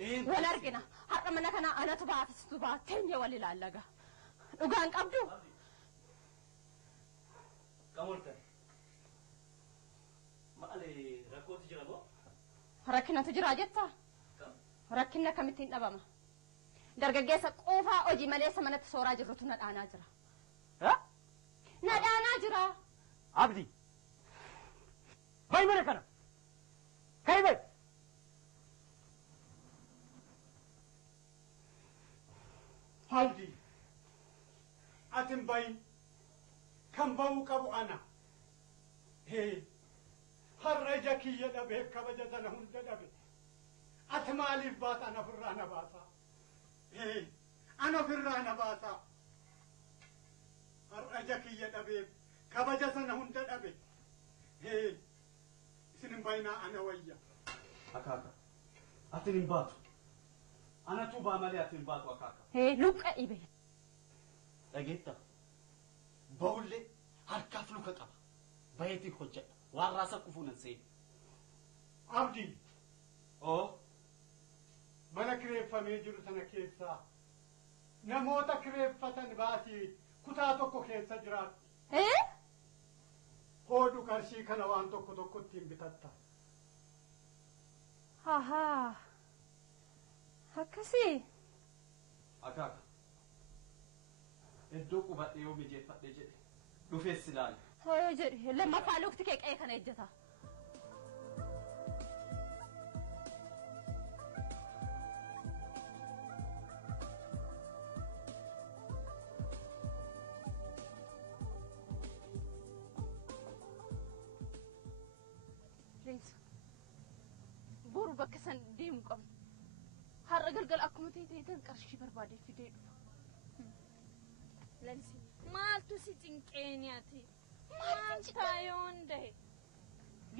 ولا أركنا حرام منك أنا تبعت تاني ولا لا لقى وقان قبضو كمولت ما علي ركوت جربو ركنا تجرا جتا ركنا كمتين أبما درجة جيسك أوفا أجي مليس من التصورة جرتنا الآن أجرا ها الآن أجرا عبدي باي منك أنا كيف عبدي أتم باين كم باوك أبو أنا هي هرجك يدبه كبجتنا هون تدبه أتمالي بات أنا فرانا باتا هي أنا فرانا باتا هرجك يدبه كبجتنا هون تدبه هي سنين باينا أنا ويا أكاكا أتنين باتو أنا توبا مالي أتنين باتو أكاكا هي لوك إيبي لقيتها بقول لي هركف له كتابة بيتي خجة والراسك كفونا نسي عبدي أو mana kireeffamee jiru sana keessa namoota kireeffatan baasii kutaa tokko keessa jiraatu. Hodhu qarshii kana waan tokko ittiin bitatta. Ahaa. Akkasii. Akaaka. Iddoo qubadhee yoo mijeeffadhe jedhe dhufees ilaali. Hoo jedhe lammaffaa lukti kee qe'ee kana ejjeta. Boru bakka san deemu qabna. Har'a galgal akkuma ta'eetan qarshii barbaadee fidee dhufa. Lalsi maaltu si cinqeenyaati? Maal taayoon dahe?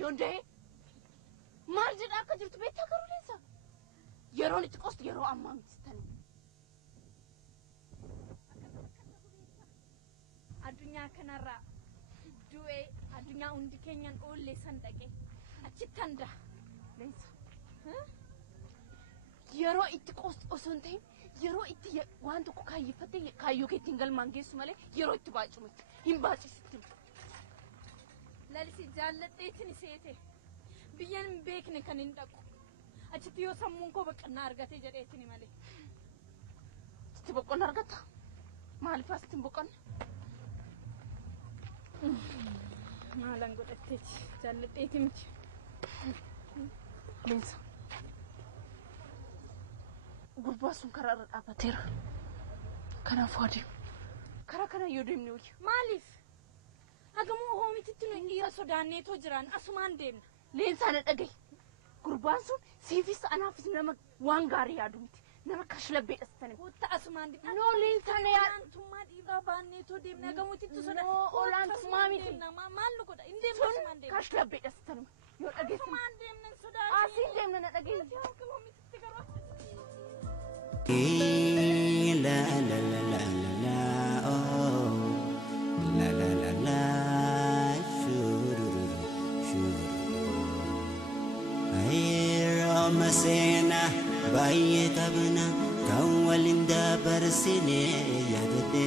Yoon dahe? Maal jedha akka jirtu beektaa garuu leensa? Yeroon itti qostu yeroo ammaa miti tani. Addunyaa kanarraa du'ee addunyaa hundi keenyan oollee san dhaqee achitti handa. Leensa. Yeroo itti qostu osoo hin ta'in yeroo itti waan tokko kaayyeeffattee kaayyoo keetti hin galmaan geessu malee yeroo itti baacumatti hin baacisitti. Lalisi jaalladheetiin seete biyyan hin beekne kan hin dhaqu achitti yoo sammuun koo boqonnaa argate jedheetiin malee. Itti boqonnaa argata? Maaliif asitti hin boqonne? Maalan godhatteeti jaalladheetii miti. Leensa. Gurbaa sun karaa irra dhaabbateera. Kanaafuu adeemu. Karaa kana yoo deemne wayya. Maaliif? Hagamoo hoomititti nu dhiira sodaanneetoo jiran asumaan deemna. Leensaa na dhagahi. Gurbaan sun siifis anaafis nama waan gaarii yaadu miti. Nama kashlabbeedha sitani. Kutta asumaan deemna. Noo leensaa na yaadu. Olaantummaa dhiiraa baanneetoo deemna. Hagamootittu sodaa. Noo olaantummaa miti. Maal nu godha? Hin deemna asumaan deemna. Kashlabbeedha sitani. Yoo dhageessu. Asumaan deemna sodaa. Asiin deemna na dhageessu. Hagamoomititti garuu. La la la la la la oh la la la la shururu shururu ayro masena baye tabna kawalinda barsine yadde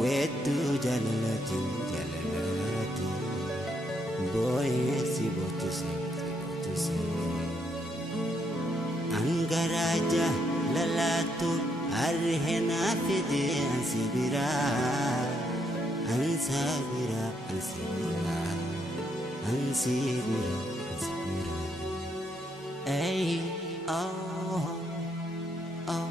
wetu jalalati jalalati boy sibotu se Angaraja lalatu arhena fide ansibira ansabira ansibira ansibira ansibira ay oh oh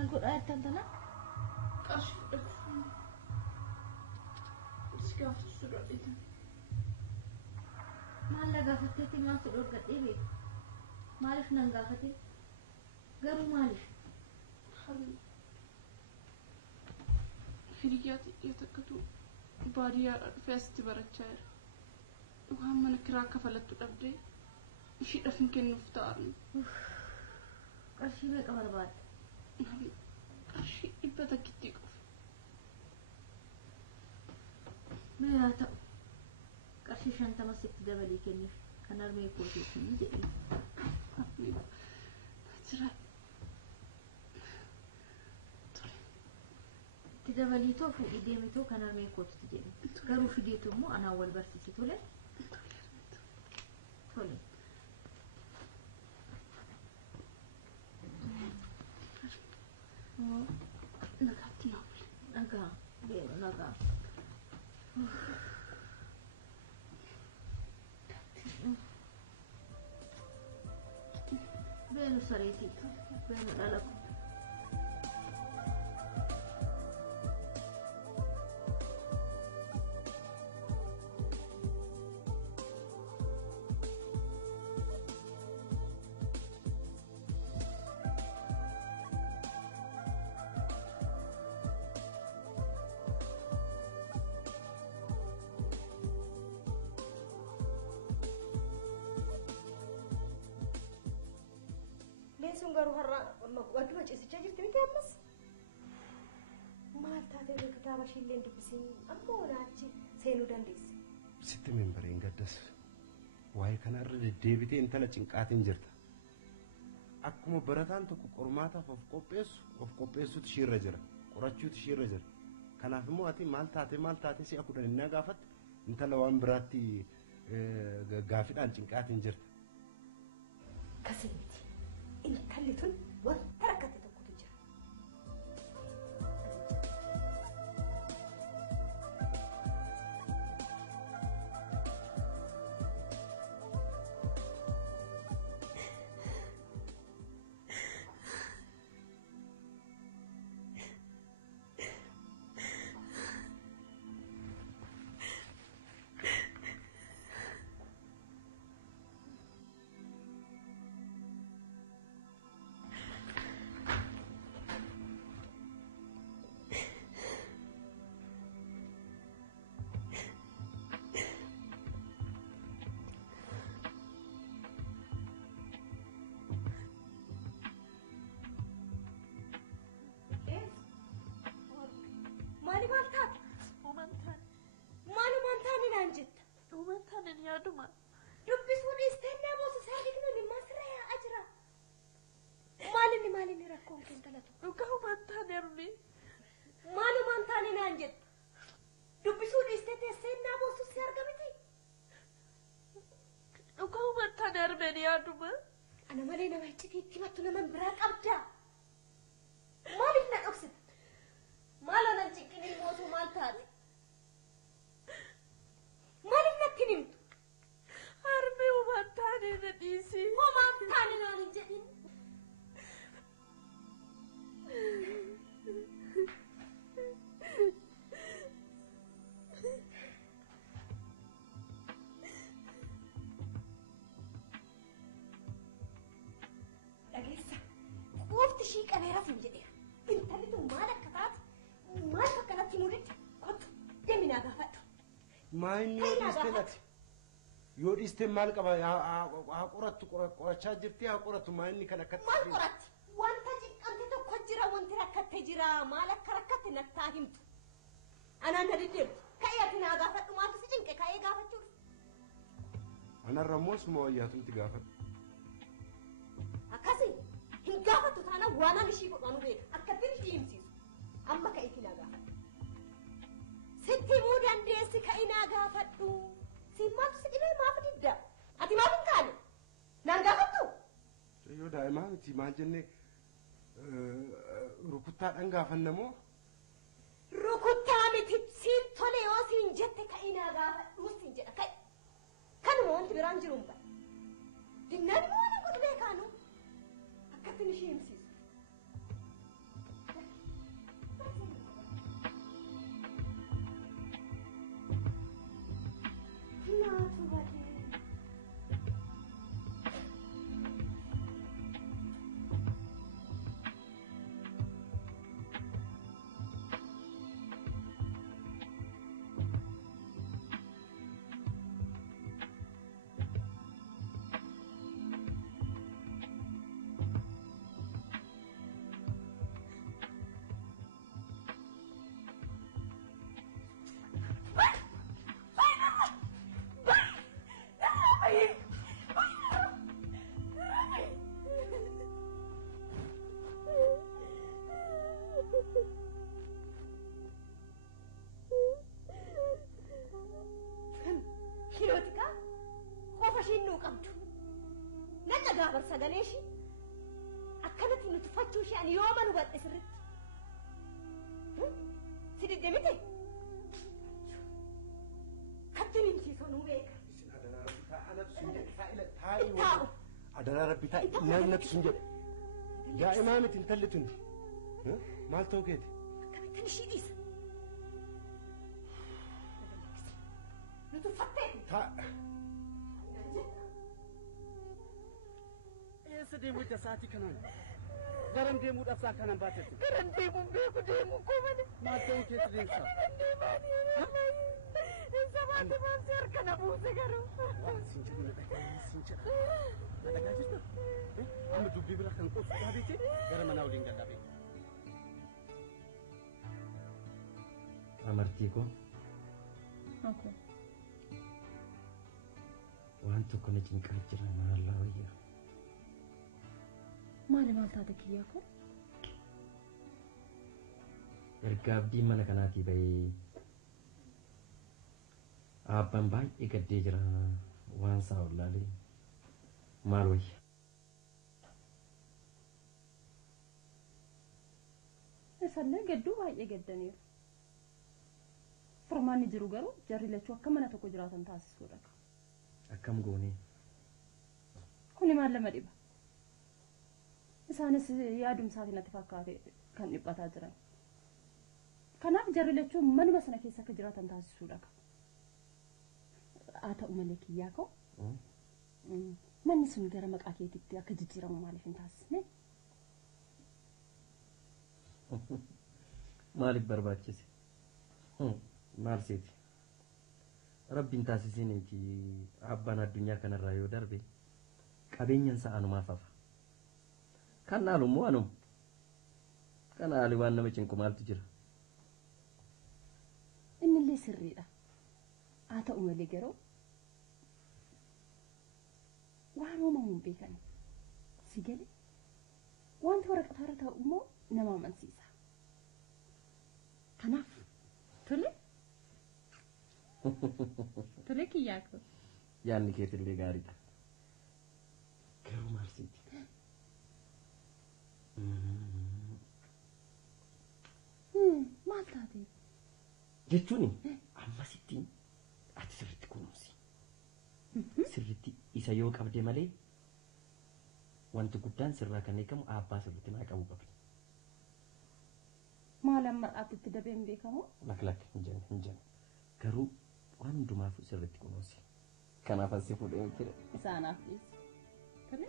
Maal godhaa jettan tana? Qarshii fudhachuun si gaafachuu dhodheetan. Maal na gaafatteetti maal si dhorgadhee beeku? Maaliif nan gaafate? Garuu maaliif? Hiriyaati yoo takkatu baadiyyaa dhufee asitti barachaa jira. Waan mana kiraa kafalattu dhabdee ishiidhaaf hin kennuuf ta'an. Qarshii meeqa barbaadde? Qarshii 100 takkitti qofa. Mee haa ta'u. Qarshii 50 sitti dabalii kenniif kan harmee kootiitiin jedhee. Jira. Itti dabaliitoo fuudhii deemitoo kan harmee kootiitti jedhee. Garuu fideetu immoo anaan wal barsiisi tole. Tole. Nagaatti naamule. Nagaa. Beenu nagaa. Beenu sareetii. Beenu dhalaku. Sun garuu har'a wadduma ciisichaa jirti miti ammas. Maal taatee kitaaba ishiilleen dubbisiin amma walaachi seenuu dandeesse. Sitti membariin gaddas waa'ee kana irra deddeebitee intala cinqaatiin jirta. Akkuma barataan tokko qormaataaf of qopheessuutu ishiirra jira. Qorachuutu ishiirra jira. Kanaaf immoo ati maal taatee si'a 10 inni gaafatte intala waan biraatti gaaffiidhaan cinqaatiin jirta. Kasii miti. Intalli tun wanta rakkate tokkotu jira. yaaduma. Dubbisuun istennaa bosa saadiqna ni masraya ajra. Maalini rakkoon kun talatu. Dhugahumaan taane arme. Maalumaan taane naan jetta. Dubbisuun istennaa bosa si argamiti. Dhugahumaan taane arme ni yaaduma. Ana malee nama itti mattu nama biraa qabda. Maaliif na dhoksita? Maala nan ciqqini mootuu maal taate? Maaliif natti himtu? Harmee homaan taane na dhiisi. Homaan taane naan hin jedhin. Dhageessa. Qofti ishii qabeeras hin jedheera. Intalli tun maal akka taate maal akka natti muudatti kottu deeminaa gaafadhu. Maayini yoo dhiiste natti yoo dhiiste maal qaba haa qorattu qorachaa jirti haa qorattu maayini kan akkatti. Maal qoratti? Wanta cinqamte tokko jira wanti rakkatte jira maal akka rakkatte nattaa himtu. Anaan na deddeebitu ka'ee ati naa gaafadhu maaltu si cinqe ka'ee gaafachuudha. Anarra immoo suma wayyaatumti gaafadhu. Akkasii hin gaafattu taana waanaan ishii godhaanu beeka akkattiin ishii himsiisu amma ka'eetii naa gaafadhu. Sitti himuu dandeessi ka'ii naa gaafadhu. Siin maaltu si dhibee maaf didda? Ati maaf hin kaane? Naan gaafattu? Yoo daa'imaa miti maal jennee rukuttaadhaan gaafanna moo? Rukuttaa miti siin tole yoo siin jette ka'ii naa gaafadhu siin jedha ka'i. Kanuma wanti biraan jiru hin ba'a. Dinnaan immoo waan hin godhu beekaanu akkattiin ishii himsiisu. qofa ishiin nuu qabdu. Nan dhagaa bar sagalee ishii. Akkanatti nuti fachuu ishee ani yooma nu badhe sirritti. Si didde miti? Kattiin himsiisoo nuu beeka. Taa'u. Adaraa rabbi taa'i natti sun jedhe. Daa'imaa miti intalli tun. Maal ta'uu keeti? Akkamittan ishii dhiisa. Nuti uffattee. Eessa deemuu itti sa'aatii kanaan? Garam deemuudhaaf saa kanan baatetti? Garan deemuun beeku deemuu koo malee. Maal ta'uu keetti deemsa? Sabaatti baasee harka na buuse garuu. Sin jedhu na dhagaa jirta? Amma dubbii bira kan qosu dhaabeete gara manaa waliin gallaabee. Amartii koo Okay. waan tokko na cinqaa jira maallaa wayyaa. Maali maal taate kiyyaa koo? Erga abdiin mana kanaatii bahee abbaan baay'ee gaddee jira waan isaa wallaalee maal wayya. Isallee gadduu baay'ee gaddaniiru. Furmaanni jiru garuu jarri lachuu akka mana tokko jiraatan taasisuudha. Akkam goonee Kuni maal lama dhiba? Isaanis yaadumsaatiin natti fakkaate kan dhiphataa jiran. Kanaaf jarri lachuu manuma sana keessa akka jiraatan taasisuudha. Haa ta'u malee kiyyaa koo. Manni sun gara maqaa keetitti akka jijjiiramu maaliif hin taasisne? maaliif barbaachise? Maal seeti? Rabbiin taasisiniiti abbaan addunyaa kanarraa yoo darbe qabeenyan isaa anumaaf hafa. Kan naalu immoo anuma. Kan haali waan nama cinqu maaltu jira? Innillee sirriidha. Haa ta'u malee garuu waan uumamu hin beekani. Si galee wanti waraqataarra ta'u immoo nama amansiisa. Kanaaf tole. Tole kiyyaa koo. Yaanni keetillee gaariidha. Garuu maal seeti? Maal taate? Jechuun ammasittiin ati sirriitti kunuunsi. Sirriitti isa yoo qabde malee wanti guddaan sirraa kan eegamu abbaa sirriitti naa qabu qabdi. Maal amma itti dabeen beekamu? Laklak hin jenne. Garuu waan hundumaaf sirriitti kunuunsi. Kanaaf asii fuudhee jira. Isaanaaf dhiisi. Tole?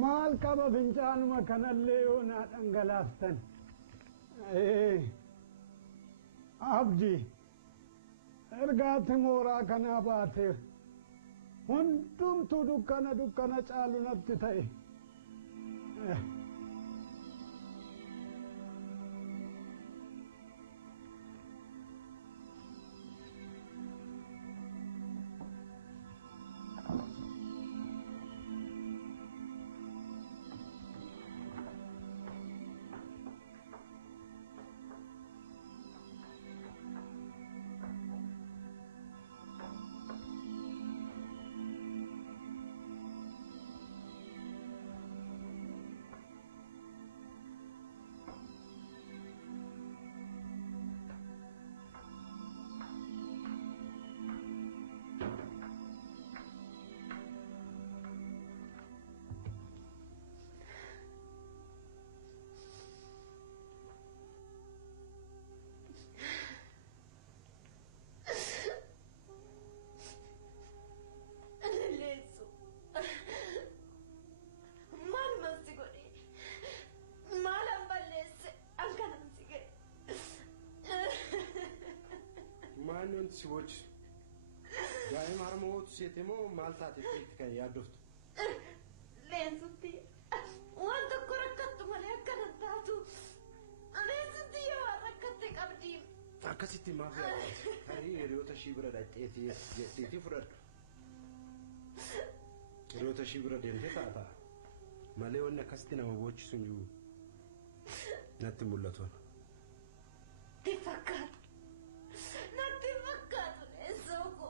Maal qaba fincaanuma kanallee yoo naa dhangalaaftan. Abdii ergaatti mooraa kanaa baatee hundumtuu dukkana caalu natti ta'e. Eenyuun si booddisu? Daa'ima harmoo seetemoo maal taate itti kan yaaddoftu? Leensutti waan tokko rakkattu malee akkana taatu. Leensutti yoo rakkatte qabdi. Akkasitti maaf yaaddaati? Tarii hiriyoota ishii bira dhaqxeetii fudhadhu. Hiriyoota ishii bira deemtee taata. Malee wanni akkasitti nama booddisu hin jiru. Natti mul'atu. Natti fakkaatu leensoo ko.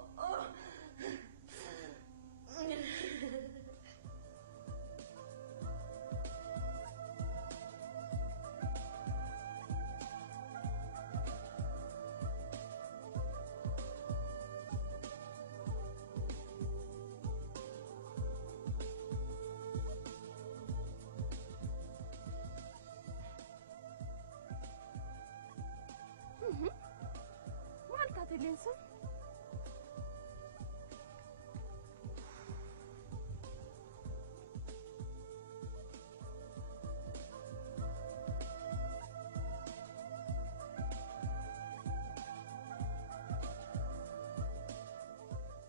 Maal taate leensa?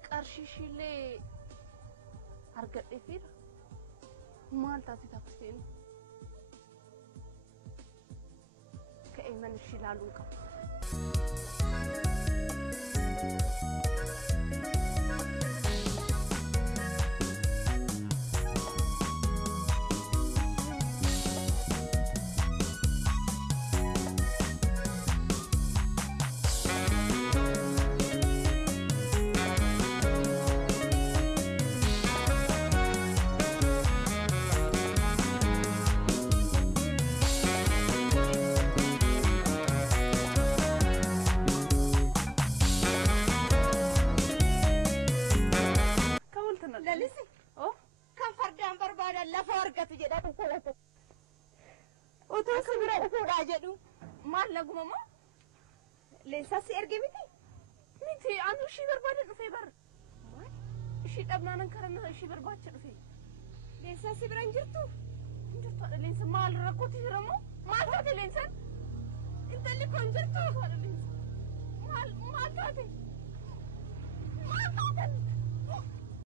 Qarshiishillee argadheefiira. Maal taate takseen? Ka'ee mana ishee ilaaluu qaba. Lalisi. Oh, Kan fardaan barbaadan lafa argatu jedha dhufu. utuu Si bira dhufuudhaa jedhu. maal laguma moo? Leensaa si erge miti. Miti anu ishii barbaada dhufee bar. Ishii dhabnaanan karana ishii barbaacha dhufee. Leensaa si bira hin jirtu. Hin jirtu leensa maal rakkooti jira moo? Maal taate leensan? Intalli koo hin jirtu haadha leensa. Maal taate? Maal taate?